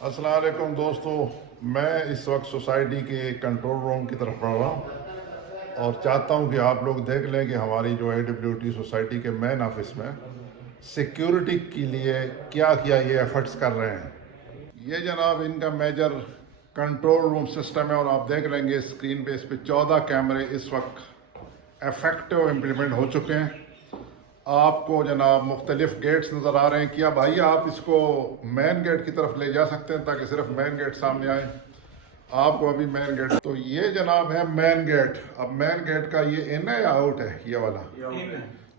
अस्सलाम वालेकुम दोस्तों, मैं इस वक्त सोसाइटी के कंट्रोल रूम की तरफ बढ़ रहा हूँ और चाहता हूँ कि आप लोग देख लें कि हमारी जो AWT सोसाइटी के मेन ऑफिस में सिक्योरिटी के लिए क्या क्या ये एफर्ट्स कर रहे हैं। ये जनाब इनका मेजर कंट्रोल रूम सिस्टम है और आप देख लेंगे स्क्रीन पे इस पे 14 कैमरे इस वक्त इफेक्टिव इम्प्लीमेंट हो चुके हैं। आपको जनाब मुख्तलिफ गेट्स नज़र आ रहे हैं। क्या भाई आप इसको मेन गेट की तरफ ले जा सकते हैं ताकि सिर्फ मेन गेट सामने आए? आपको अभी मेन गेट, तो ये जनाब है मेन गेट। अब मेन गेट का ये इन है या आउट है? ये वाला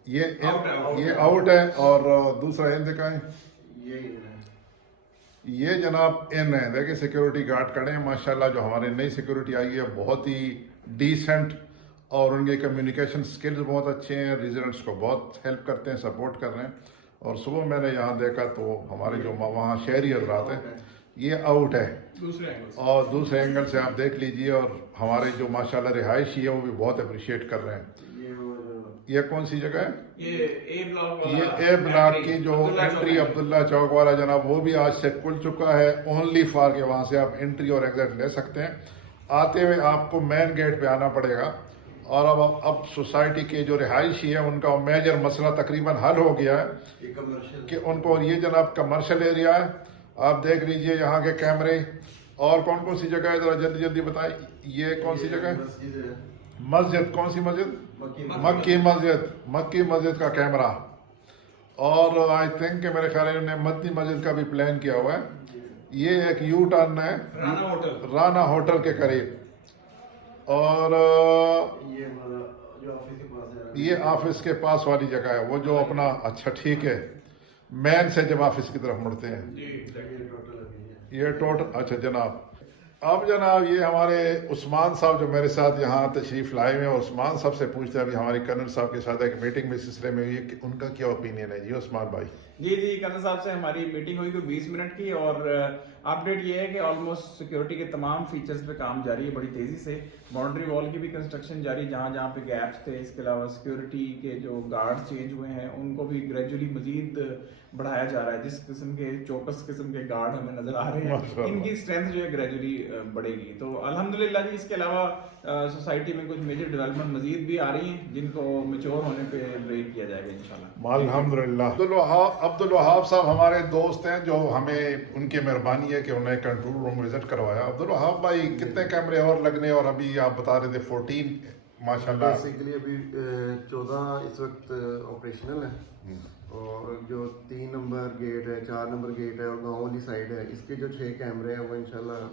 ये आउट है और दूसरा इन दिखाएं। ये जनाब इन है। देखिए सिक्योरिटी गार्ड खड़े हैं माशाल्लाह। जो हमारे नई सिक्योरिटी आई है बहुत ही डिसेंट और उनके कम्युनिकेशन स्किल्स बहुत अच्छे हैं। रेजिडेंट्स को बहुत हेल्प करते हैं, सपोर्ट कर रहे हैं। और सुबह मैंने यहाँ देखा तो हमारे जो वहाँ शहरी हजरात हैं, ये आउट है और दूसरे एंगल से आप देख लीजिए। और हमारे जो माशाल्लाह रिहायशी है वो भी बहुत अप्रिशिएट कर रहे हैं। ये कौन सी जगह है? ये ए ब्लॉक की जो एंट्री अब्दुल्ला चौक वाला जनाब, वो भी आज से खुल चुका है ओनली फॉर के वहाँ से आप एंट्री और एग्जिट ले सकते हैं। आते हुए आपको मेन गेट पे आना पड़ेगा। और अब सोसाइटी के जो रिहायशी है उनका मेजर मसला तकरीबन हल हो गया है कि उनको, और ये जनाब कमर्शियल एरिया है। आप देख लीजिए यहाँ के कैमरे। और कौन कौन सी जगह है जरा जल्दी जल्दी बताएं। ये कौन सी जगह है? मस्जिद। कौन सी मस्जिद? मक्की मस्जिद का कैमरा। और आई थिंक मेरे ख्याल में उन्होंने मदनी मस्जिद का भी प्लान किया हुआ है। ये एक यू टर्न है राना होटल के करीब। और ये ऑफिस के पास वाली जगह है वो जो अपना, अच्छा ठीक है, मैन से जब ऑफिस की तरफ मुड़ते हैं ये टोटल। अच्छा जनाब, अब जनाब ये हमारे उस्मान साहब जो मेरे साथ यहाँ तशरीफ लाए हुए हैं, उस्मान साहब से पूछते हैं। अभी हमारी कर्नल साहब के साथ एक मीटिंग में सिलसिले में हुई है कि उनका क्या ओपिनियन है। जी उस्मान भाई। जी कर्नल साहब से हमारी मीटिंग हुई कोई 20 मिनट की और अपडेट ये है कि ऑलमोस्ट सिक्योरिटी के तमाम फीचर्स पे काम जारी है बड़ी तेजी से। बाउंड्री वॉल की भी कंस्ट्रक्शन जारी, जहाँ जहाँ पे गैप्स थे। इसके अलावा सिक्योरिटी के जो गार्ड्स चेंज हुए हैं उनको भी ग्रेजुअली मजीद बढ़ाया जा रहा है। जिस किस्म के चौकस किस्म के गार्ड हमें नजर आ रहे हैं, इनकी स्ट्रेंथ जो है ग्रेजुअली बढ़ेगी। तो अल्हम्दुलिल्लाह जी। इसके अलावा सोसाइटी में कुछ मेजर डेवलपमेंट मजीद भी आ रही हैं जिनको मैच्योर होने पे ब्रेक किया जाएगा इंशाल्लाह। अल्हम्दुलिल्लाह। अब्दुल वहाब साहब हमारे दोस्त हैं जो हमें, उनकी मेहरबानी है कि उन्हें कंट्रोल रूम विजिट करवाया। अब्दुल वहाब भाई कितने कैमरे और लगने, और अभी आप बता रहे थे 14 माशाल्लाह। बेसिकली अभी 14 इस वक्त ऑपरेशनल है और जो 3 नंबर गेट है, 4 नंबर गेट है और गाँव वाली साइड है, इसके जो 6 कैमरे हैं वो इंशाल्लाह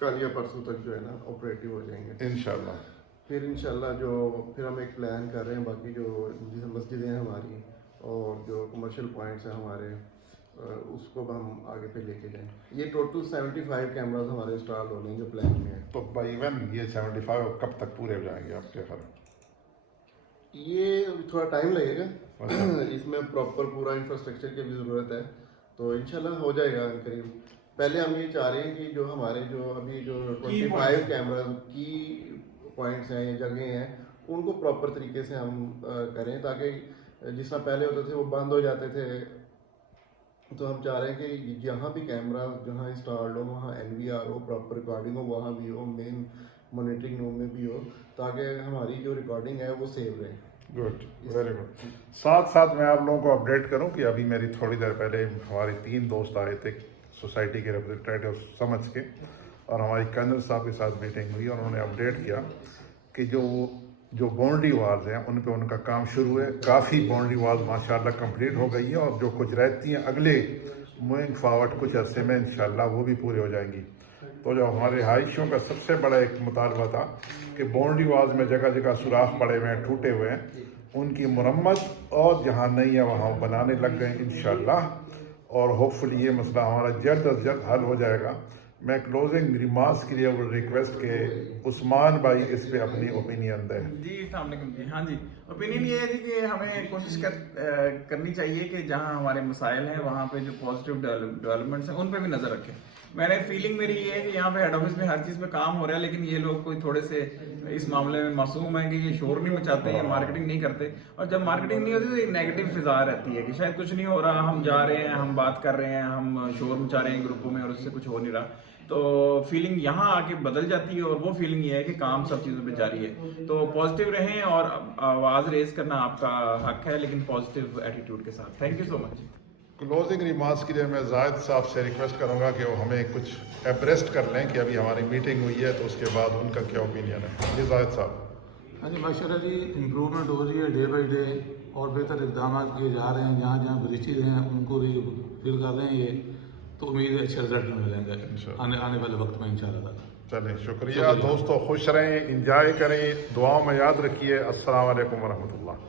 कल या परसों तक जो है ना ऑपरेटिव हो जाएंगे इंशाल्लाह। फिर हम एक प्लान कर रहे हैं बाकी जो जैसे मस्जिदें हैं हमारी और जो कमर्शियल पॉइंट्स हैं हमारे, उसको हम आगे पे लेके जाएं। ये टोटल 75 कैमरास हमारे इंस्टॉल होने जो प्लान में है। तो भाई इवन ये 75 कब तक पूरे हो जाएंगे आपके ख्याल? ये थोड़ा टाइम लगेगा। इसमें प्रॉपर पूरा इंफ्रास्ट्रक्चर की भी ज़रूरत है, तो इंशाल्लाह हो जाएगा करीब। पहले हम ये चाह रहे हैं कि जो हमारे जो अभी जो 25 कैमरा की पॉइंट्स हैं या जगह हैं उनको प्रॉपर तरीके से हम करें, ताकि जिस तरह पहले होते थे वो बंद हो जाते थे। तो हम चाह रहे हैं कि जहाँ भी कैमरा जहाँ इंस्टॉल्ड हो वहाँ NVR हो, प्रॉपर रिकॉर्डिंग हो, वहाँ भी हो, मेन मॉनिटरिंग रूम में भी हो, ताकि हमारी जो रिकॉर्डिंग है वो सेव रहे। Good, very good. साथ साथ मैं आप लोगों को अपडेट करूं कि अभी मेरी थोड़ी देर पहले हमारे 3 दोस्त आए थे सोसाइटी के रिप्रेजेंटेटिव समझ के, और हमारी कर्नल साहब के साथ मीटिंग हुई और उन्होंने अपडेट किया कि जो बाउंड्री वाल्स हैं उन पे उनका काम शुरू है। काफ़ी बाउंड्री वाल्स माशाल्लाह कंप्लीट हो गई हैं और जो कुछ रहती हैं अगले मूविंग फॉरवर्ड कुछ अरसे में इंशाल्लाह वो भी पूरी हो जाएंगी। तो जो हमारे रिहायशियों का सबसे बड़ा एक मुतालबा था कि बाउंड्री वाल्स में जगह जगह सुराख पड़े हुए हैं, टूटे हुए हैं, उनकी मुरम्मत और जहाँ नहीं है वहाँ बनाने लग गए इंशाल्लाह। और होपफुली ये मसला हमारा जल्द अज जल्द हल हो जाएगा। मैं क्लोजिंग रिमार्क्स के लिए वो रिक्वेस्ट के उस्मान भाई इस पे अपनी ओपिनियन दें। जी अस्सलाम वालेकुम जी। हाँ जी, ओपिनियन ये है जी कि हमें कोशिश करनी चाहिए कि जहाँ हमारे मसाइल हैं वहाँ पे जो पॉजिटिव डेवलपमेंट्स हैं उन पे भी नज़र रखें। मैंने फीलिंग मेरी ये है कि यहाँ पे हेड ऑफिस में हर चीज पे काम हो रहा है, लेकिन ये लोग कोई थोड़े से इस मामले में मासूम है कि ये शोर नहीं मचाते हैं, मार्केटिंग नहीं करते, और जब मार्केटिंग नहीं होती तो एक नेगेटिव फिजा रहती है कि शायद कुछ नहीं हो रहा, हम जा रहे हैं, हम बात कर रहे हैं, हम शोर मचा रहे हैं ग्रुपों में और उससे कुछ हो नहीं रहा। तो फीलिंग यहाँ आके बदल जाती है, और वो फीलिंग ये है कि काम सब चीज़ों पे जारी है। तो पॉजिटिव रहें, और आवाज़ रेज करना आपका हक है, लेकिन पॉजिटिव एटीट्यूड के साथ। Thank you so much. Closing remarks के लिए मैं जाहिद साहब से रिक्वेस्ट करूंगा कि वो हमें कुछ एब्रेस्ट कर लें कि अभी हमारी मीटिंग हुई है, तो उसके बाद उनका क्या ओपिनियन है। जी जाहिद साहब। हाँ जी माशाल्लाह जी, इम्प्रूवमेंट हो रही है डे बाई डे, और बेहतर इकदाम किए जा रहे हैं। जहाँ जहाँ ब्रीचेज हैं उनको फिल कर रहे हैं ये, तो उम्मीद है अच्छे रिजल्ट मिलेंगे आने वाले वक्त में इंशाल्लाह। चलिए शुक्रिया दोस्तों, खुश रहें, इंजॉय करें, दुआओं में याद रखिए। अस्सलाम वालेकुम वरहमतुल्लाह।